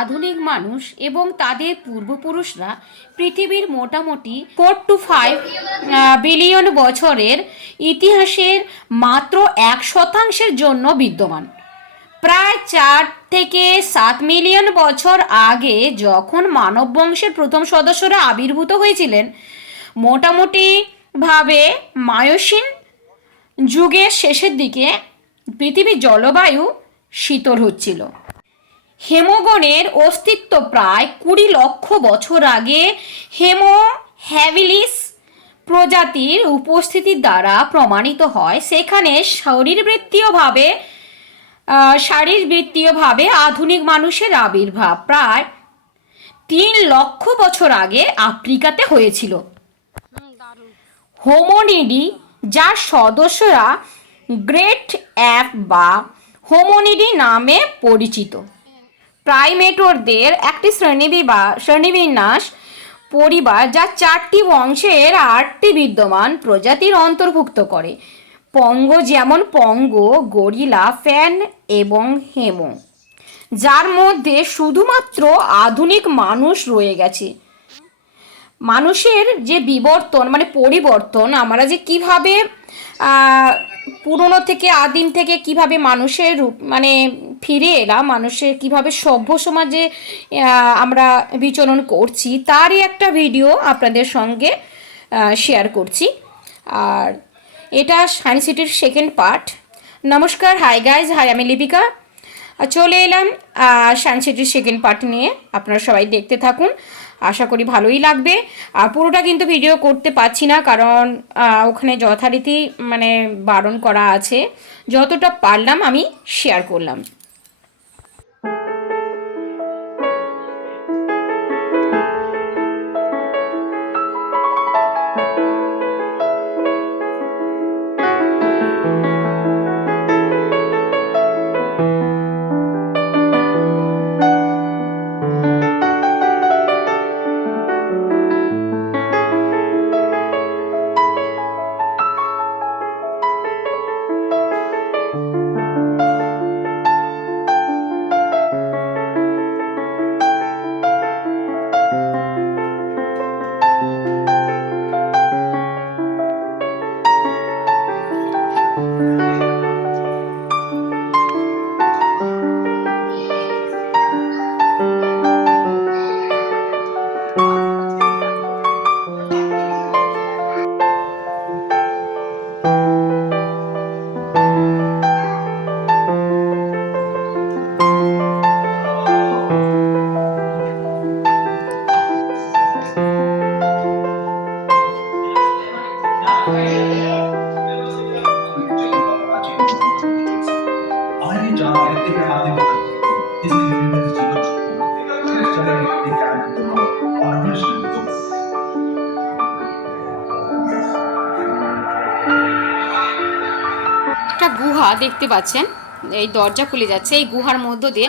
আধুনিক মানুষ এবং তাদের পূর্বপুরুষরা পৃথিবীর মোটামুটি 4 to 5 বিলিয়ন বছরের ইতিহাসের মাত্র 1% জন্য বিদ্যমান। প্রায় 4 থেকে 7 মিলিয়ন বছর আগে যখন মানব বংশের প্রথম সদস্যরা আবির্ভূত হয়েছিলেন, মোটামুটিভাবে মায়োসিন যুগের শেষের দিকে পৃথিবীর জলবায়ু শীতল হচ্ছিল। হেমগণের অস্তিত্ব প্রায় 20 লক্ষ বছর আগে হেমো হ্যাভিলিস প্রজাতির উপস্থিতির দ্বারা প্রমাণিত হয়। সেখানে শারীরবৃত্তীয়ভাবে আধুনিক মানুষের আবির্ভাব প্রায় 3 লক্ষ বছর আগে আফ্রিকাতে হয়েছিল। হোমোনিডি, যার সদস্যরা গ্রেট অ্যাপ বা হোমোনিডি নামে পরিচিত, প্রাইমেটরদের একটি শ্রেণীবিন্যাস পরিবার যা 4টি বংশের 8টি বিদ্যমান প্রজাতির অন্তর্ভুক্ত করে, যেমন পঙ্গো, গরিলা, ফ্যান এবং হেমো, যার মধ্যে শুধুমাত্র আধুনিক মানুষ রয়ে গেছে। মানুষের যে পরিবর্তন, আমরা যে কিভাবে পুরনো থেকে আদিম থেকে কিভাবে মানুষের রূপ ফিরে এলাম, মানুষের কিভাবে সভ্য সমাজে আমরা বিচরণ করছি, তারই একটা ভিডিও আপনাদের সঙ্গে শেয়ার করছি। আর এটা সায়েন্স সিটির সেকেন্ড পার্ট। নমস্কার, হাই গাইজ, আমি লিপিকা। চলে এলাম সায়েন্স সিটির সেকেন্ড পার্ট নিয়ে। আপনারা সবাই দেখতে থাকুন, আশা করি ভালোই লাগবে। আর পুরোটা কিন্তু ভিডিও করতে পারছি না, কারণ ওখানে যথারীতি বারণ করা আছে। যতটা পারলাম আমি শেয়ার করলাম। একটা গুহা দেখতে পাচ্ছেন, এই দরজা খুলে যাচ্ছে। এই গুহার মধ্য দিয়ে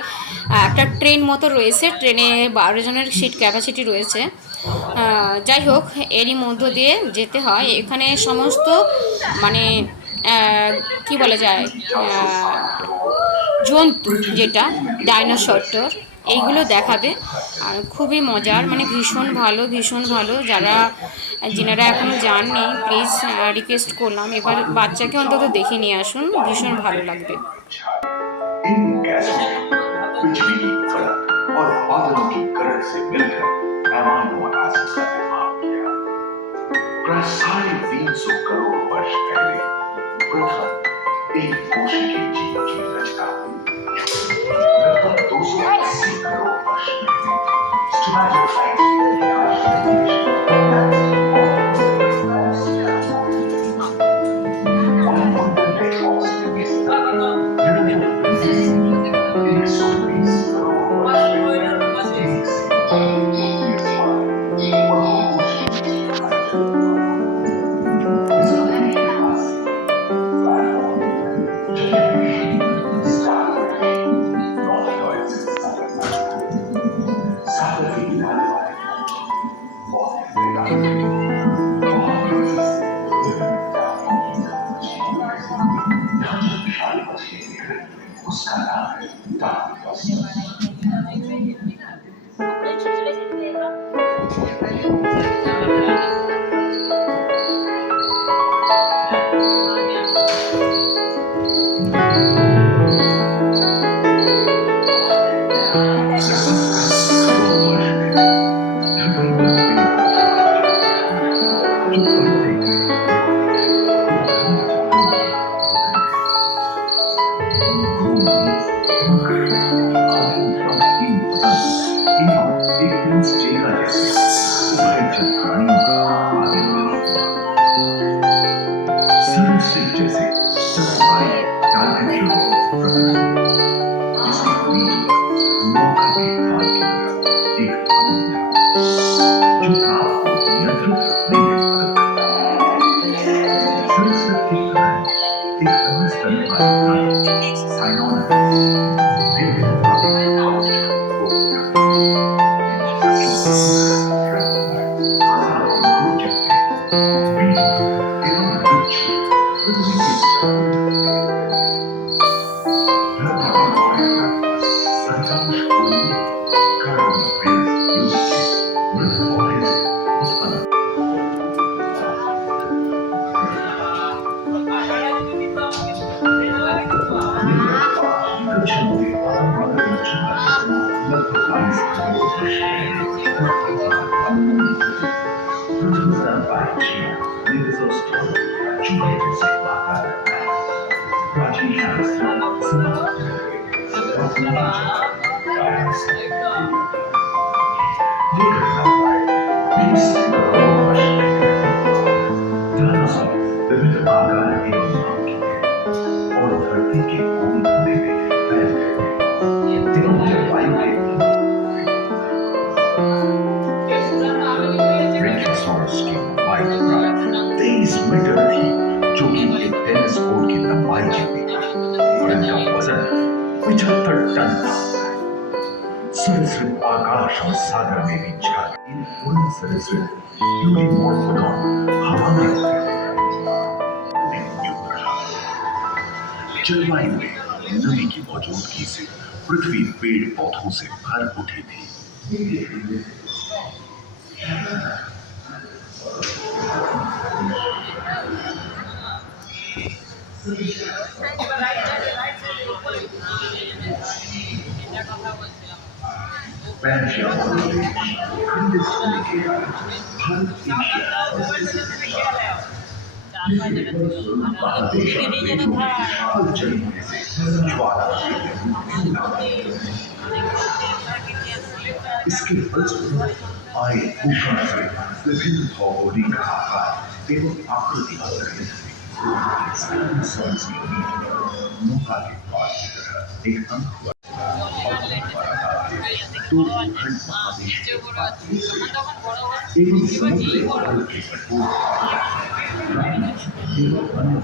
একটা ট্রেন মতো রয়েছে, ট্রেনে 12 জনের সিট ক্যাপাসিটি রয়েছে। যাই হোক, এরই মধ্য দিয়ে যেতে হয়। এখানে সমস্ত কি বলা যায়, জন্তু, যেটা ডাইনোসর এইগুলো দেখাবে। আর খুবই মজার, ভীষণ ভালো। যেনারা এখনও যাননি, প্লিজ রিকোয়েস্ট করলাম, এবার বাচ্চাকে অন্তত দেখে নিয়ে আসুন, ভীষণ ভালো লাগবে। एक अमन था जो आपको नियंत्रित रखने में मदद करता है। सरस्वत के कारण एक समझ करने वाली प्राणी साइनोन विभिन्न प्राकृतिक आवश्यकताओं को बच्चों का खुश रखता है। साथ ही दो चट्टे बीज एवं वृक्ष पृथ्वी की सतह धरती के बाहर अधिकांश कोयले कार्बन बेस युक्त के मृत पौधे से उत्पन्न 'विभिन्न आकार एवं नाम की है और धरती के कोने कोने में फैल गए एवं जलवायु के ब्रैकियोसॉरस की लंबाई प्राय 23 मीटर थी, जो कि एक टेनिस कोर्ट की लंबाई जितनी थी और इनका वजन 75 टन था। सरीसृप आकाश और सागर में भी छाए। इन पूर्ण सरीसृप यूनिमॉर्फोडॉन हवा में उड़ते हैं। जलवायु में नमी की मौजूदगी से पृथ्वी पेड़ पौधों से भर उठी थी। पैंशिया प्रदेश खंडित होने के कारण भारत एशिया महादेश विशाल जमीन से ज्वाला इसके फलस्वरूप आए भूकंप से विभिन्न भौगोलिक आकार एवं आकृति नौका के पास की तरह एक अंक तो खंड महादेश के एवं समुद्र तल के कठोर एवं अन्य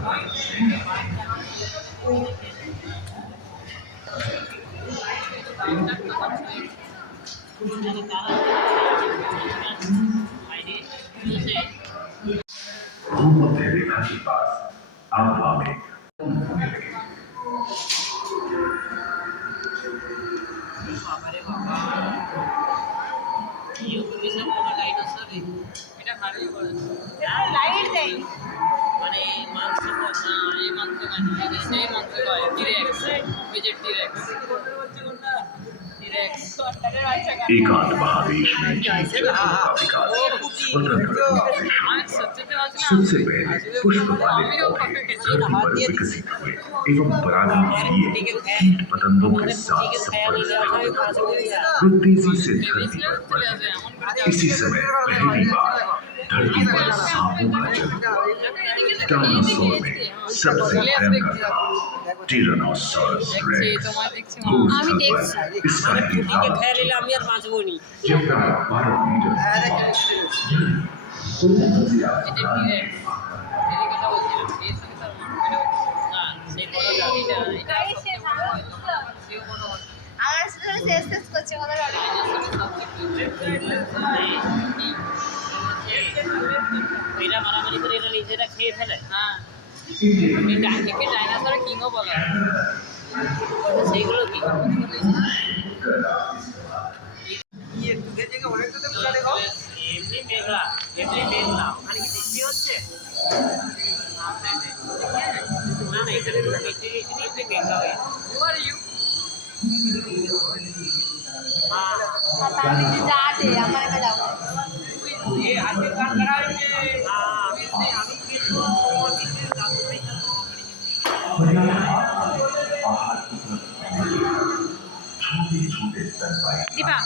भूमध्य रेखा के पास आभा में होने लगे। एकांत महादेश में जीव जंतुओं का विकास स्वतंत्र रूप से शुरू हुआ। सबसे पहले पुष्प वाले पौधे धरती पर विकसित हुए एवं परागण के लिए कीट पतंगों के साथ संपर्क स्थापित तेजी से धरती पर बढ़े। इसी समय पहली बार धरती पर सांपों का जन्म हुआ। डायनासोर में सबसे भयंकर था टिरानोसॉरस रेक्स। इसका ही नाम जब 12 मीटर মারামারি করে এটা নিজেরা খেয়ে ফেলে। হ্যাঁ, ডাইনোসরের কিংও বলে সেইগুলো কি এমনি মেঘলা ওখানে কি বৃষ্টি হচ্ছে? না না, এখানে বৃষ্টি এমনি মেঘলা হয়ে দীপা,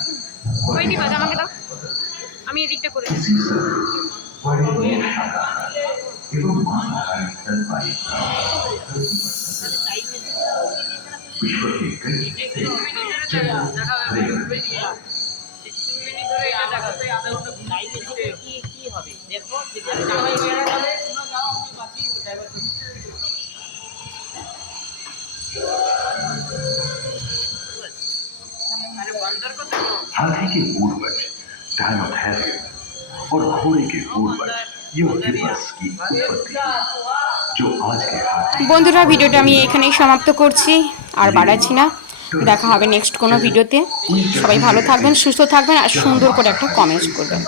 ওই দীপা আমাকে দাও, আমি এদিকটা করে विश्व के कई কি হবে দেখো যদি আমি না হয় বেড়া তাহলে তোমরা যাও আমি বাকি ড্রাইভার আরে বন্দর কত हाथी के पूर्वज डायनोथेरियन और घोड़े के पूर्वज यूथिपस की उत्पत्ति जो आज के हाथी বন্ধুরা, ভিডিওটা আমি এখানেই সমাপ্ত করছি, আর বাড়াচ্ছি না। দেখা হবে নেক্সট কোনো ভিডিওতে। সবাই ভালো থাকবেন, সুস্থ থাকবেন, আর সুন্দর করে একটা কমেন্ট করবেন।